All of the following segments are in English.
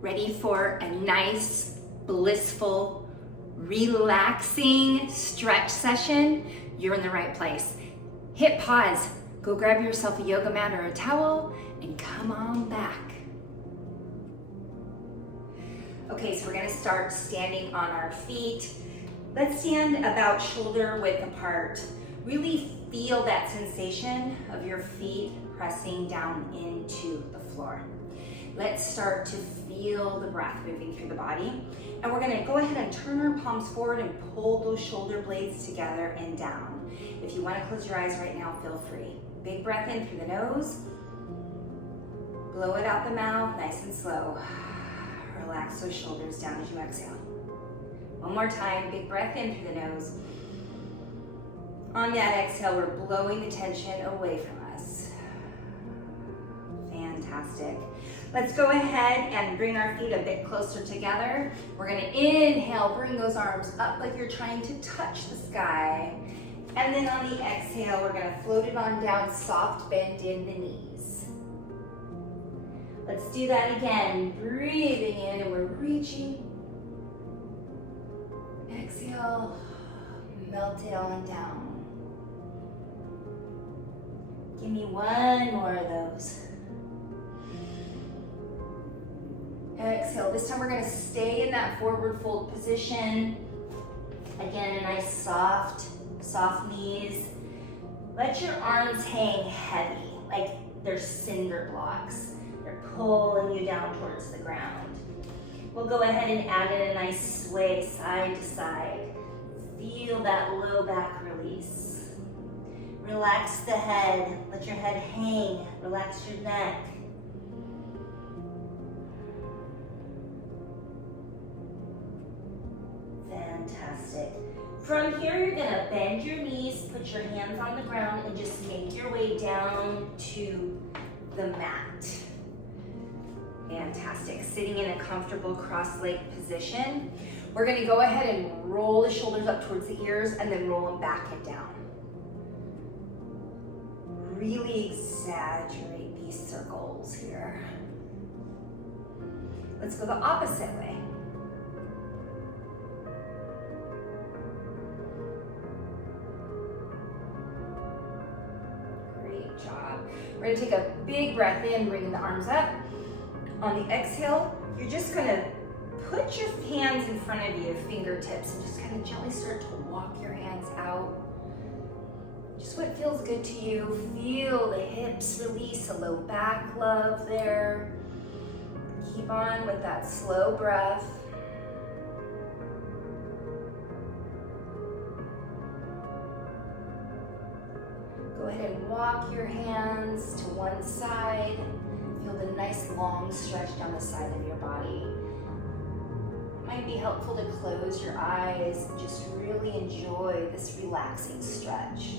Ready for a nice, blissful, relaxing stretch session? You're in the right place. Hit pause, go grab yourself a yoga mat or a towel, and come on back. Okay, so we're gonna start standing on our feet. Let's stand about shoulder width apart. Really feel that sensation of your feet pressing down into the floor. Let's start to feel the breath moving through the body. And we're gonna go ahead and turn our palms forward and pull those shoulder blades together and down. If you wanna close your eyes right now, feel free. Big breath in through the nose. Blow it out the mouth, nice and slow. Relax those shoulders down as you exhale. One more time, big breath in through the nose. On that exhale, we're blowing the tension away from us. Fantastic. Let's go ahead and bring our feet a bit closer together. We're gonna inhale, bring those arms up like you're trying to touch the sky. And then on the exhale, we're gonna float it on down, soft bend in the knees. Let's do that again. Breathing in and we're reaching. Exhale, melt it on down. Give me one more of those. Exhale. This time we're going to stay in that forward fold position. Again, a nice soft knees. Let your arms hang heavy, like they're cinder blocks. They're pulling you down towards the ground. We'll go ahead and add in a nice sway side to side. Feel that low back release. Relax the head. Let your head hang. Relax your neck. Fantastic. From here, you're gonna bend your knees, put your hands on the ground, and just make your way down to the mat. Fantastic. Sitting in a comfortable cross-leg position. We're gonna go ahead and roll the shoulders up towards the ears and then roll them back and down. Really exaggerate these circles here. Let's go the opposite way. Great job. We're gonna take a big breath in, bringing the arms up. On the exhale, you're just gonna put your hands in front of you, fingertips, and just kind of gently start to walk your hands out. Just what feels good to you. Feel the hips release, a low back love there. Keep on with that slow breath. Go ahead and walk your hands to one side. Feel the nice long stretch down the side of your body. It might be helpful to close your eyes and just really enjoy this relaxing stretch.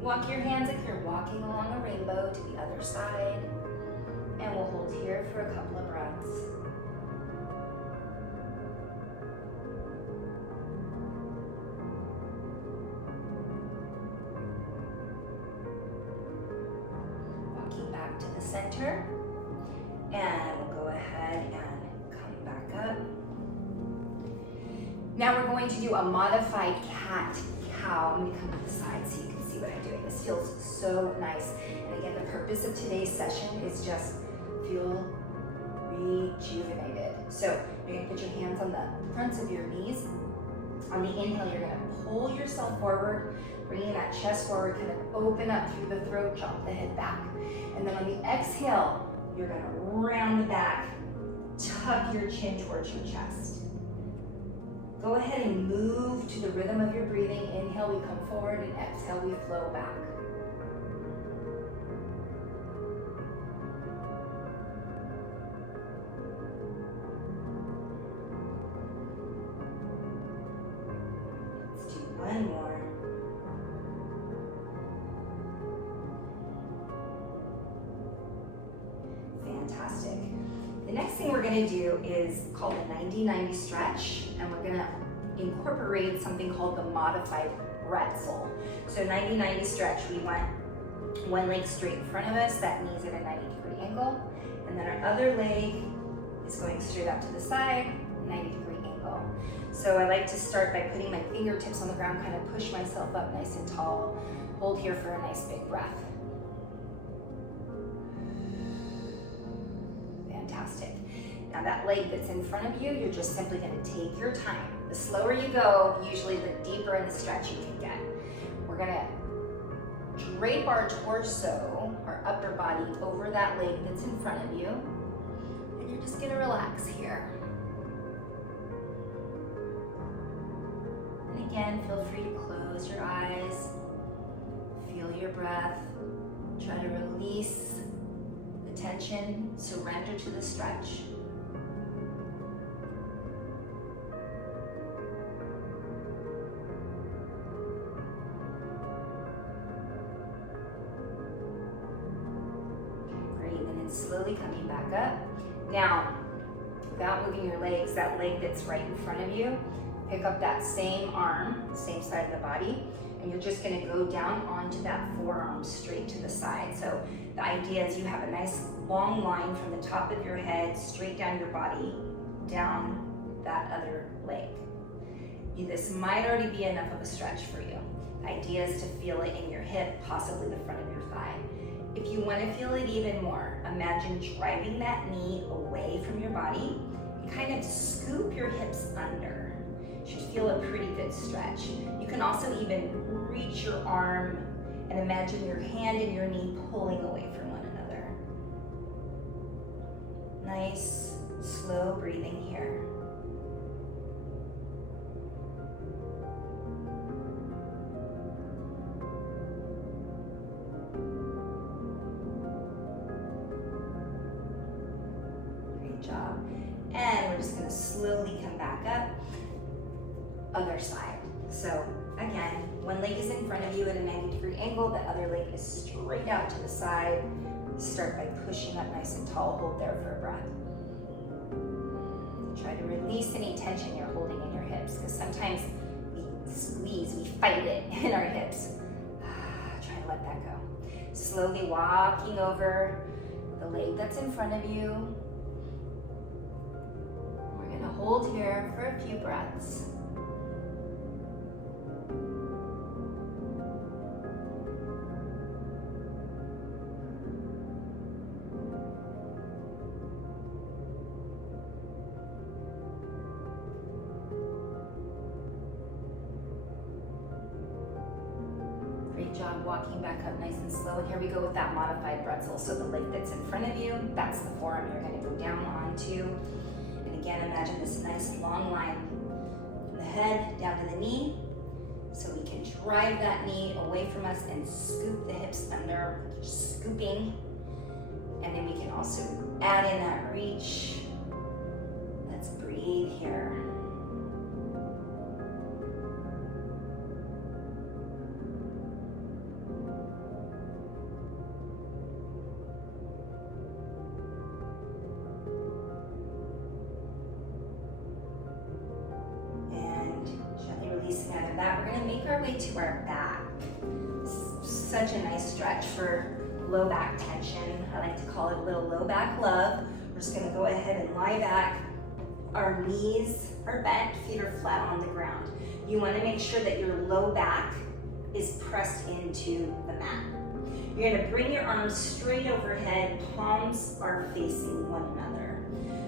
Walk your hands like you're walking along a rainbow to the other side, and we'll hold here for a couple of breaths. To the center, and we'll go ahead and come back up. Now we're going to do a modified cat-cow. I'm going to come to the side so you can see what I'm doing. This feels so nice. And again, the purpose of today's session is just feel rejuvenated. So you're going to put your hands on the fronts of your knees. On the inhale, you're going to pull yourself forward, bringing that chest forward, kind of open up through the throat, drop the head back. And then on the exhale, you're gonna round the back, tuck your chin towards your chest. Go ahead and move to the rhythm of your breathing. Inhale, we come forward, and exhale, we flow back. Let's do one more. Fantastic. The next thing we're going to do is called the 90-90 stretch, and we're going to incorporate something called the modified pretzel. So 90-90 stretch, we want one leg straight in front of us, that knee's at a 90-degree angle, and then our other leg is going straight out to the side, 90-degree angle. So I like to start by putting my fingertips on the ground, kind of push myself up nice and tall. Hold here for a nice big breath. Fantastic. Now that leg that's in front of you, you're just simply going to take your time. The slower you go, usually the deeper in the stretch you can get. We're going to drape our torso, our upper body, over that leg that's in front of you. And you're just going to relax here. And again, feel free to close your eyes. Feel your breath. Try to release the tension. Surrender to the stretch. Slowly coming back up. Now, without moving your legs, that leg that's right in front of you, pick up that same arm, same side of the body, and you're just going to go down onto that forearm straight to the side. So the idea is you have a nice long line from the top of your head straight down your body, down that other leg. This might already be enough of a stretch for you. The idea is to feel it in your hip, possibly the front of your thigh. If you want to feel it even more, imagine driving that knee away from your body and kind of scoop your hips under. You should feel a pretty good stretch. You can also even reach your arm and imagine your hand and your knee pulling away from one another. Nice, slow breathing here. Job. And we're just going to slowly come back up, other side. So again, one leg is in front of you at a 90-degree angle, the other leg is straight out to the side. Start by pushing up nice and tall. Hold there for a breath. Try to release any tension you're holding in your hips, because sometimes we squeeze, we fight it in our hips. Try to let that go. Slowly walking over the leg that's in front of you. Hold here for a few breaths. Great job walking back up nice and slow. And here we go with that modified pretzel. So the leg that's in front of you, that's the forearm you're going to go down onto. Again, imagine this nice long line from the head down to the knee, so we can drive that knee away from us and scoop the hips under, scooping. And then we can also add in that reach. Let's breathe here. Our way to our back. Such a nice stretch for low back tension. I like to call it a little low back love. We're just going to go ahead and lie back. Our knees are bent, feet are flat on the ground. You want to make sure that your low back is pressed into the mat. You're going to bring your arms straight overhead, palms are facing one another.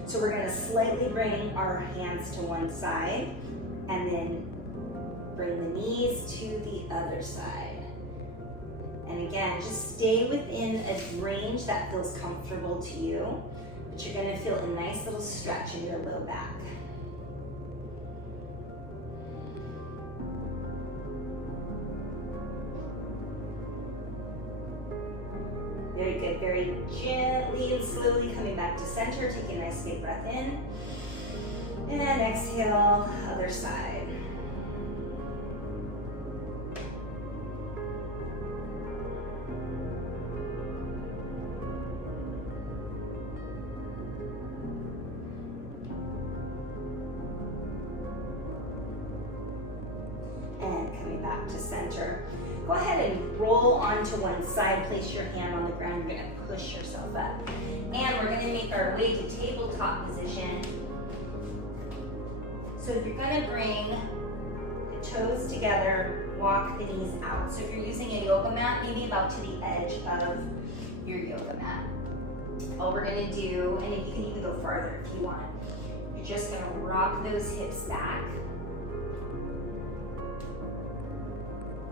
So we're going to slightly bring our hands to one side and then bring the knees to the other side. And again, just stay within a range that feels comfortable to you, but you're going to feel a nice little stretch in your low back. Very good, very gently and slowly coming back to center. Take a nice big breath in. And exhale, other side. Go go ahead and roll onto one side, place your hand on the ground, you're gonna push yourself up. And we're gonna make our way to tabletop position. So you're gonna bring the toes together, walk the knees out. So if you're using a yoga mat, maybe about to the edge of your yoga mat. All we're gonna do, and you can even go farther if you want, you're just gonna rock those hips back.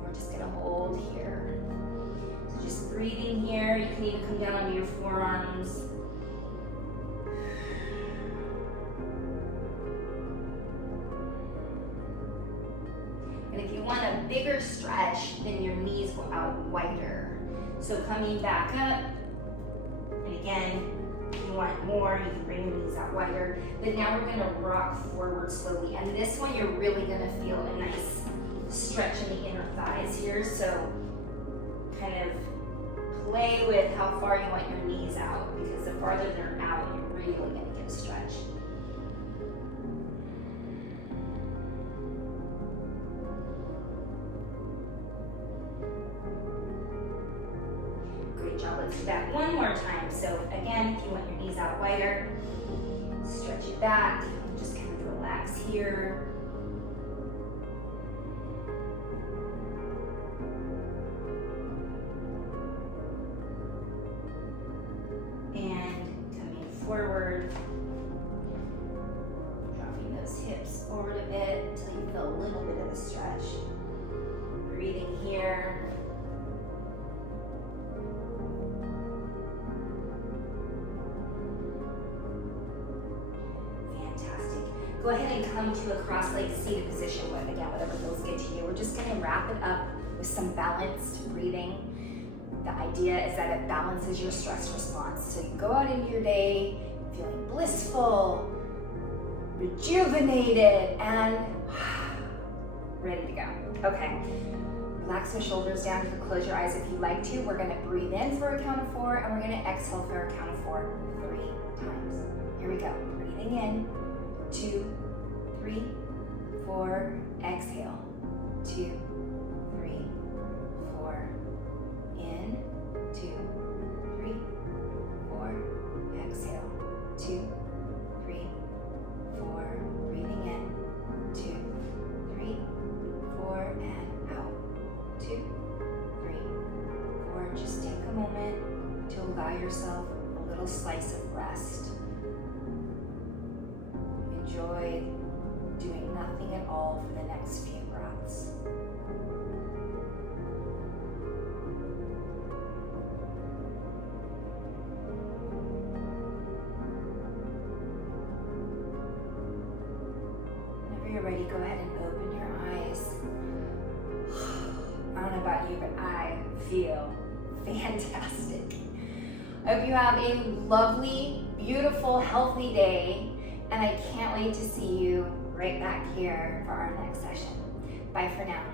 We're just gonna hold here. So just breathing here. You can even come down onto your forearms. And if you want a bigger stretch, then your knees go out wider. So coming back up, and again, if you want more, you can bring your knees out wider. But now we're gonna rock forward slowly. And this one, you're really gonna feel a nice stretch in the inner thighs here. So kind of play with how far you want your knees out, because the farther they're out, you're really gonna get a stretch. Great job, let's do that one more time. So again, if you want your knees out wider, stretch it back, just kind of relax here. And coming forward, dropping those hips forward a bit until you feel a little bit of a stretch. Breathing here. Go ahead and come to a cross-legged seated position, again, whatever feels good to you. We're just gonna wrap it up with some balanced breathing. The idea is that it balances your stress response. So you go out into your day feeling blissful, rejuvenated, and ready to go. Okay, relax the shoulders down. You can close your eyes if you'd like to. We're gonna breathe in for a count of 4, and we're gonna exhale for a count of 4 3 times. Here we go, breathing in. 2, 3, 4, exhale. 2, 3, 4, in. 2, 3, 4, exhale. 2, 3, 4, breathing in. 2, 3, 4, and out. 2, 3, 4. Just take a moment to allow yourself a little slice of rest. Enjoy doing nothing at all for the next few breaths. Whenever you're ready, go ahead and open your eyes. I don't know about you, but I feel fantastic. I hope you have a lovely, beautiful, healthy day. And I can't wait to see you right back here for our next session. Bye for now.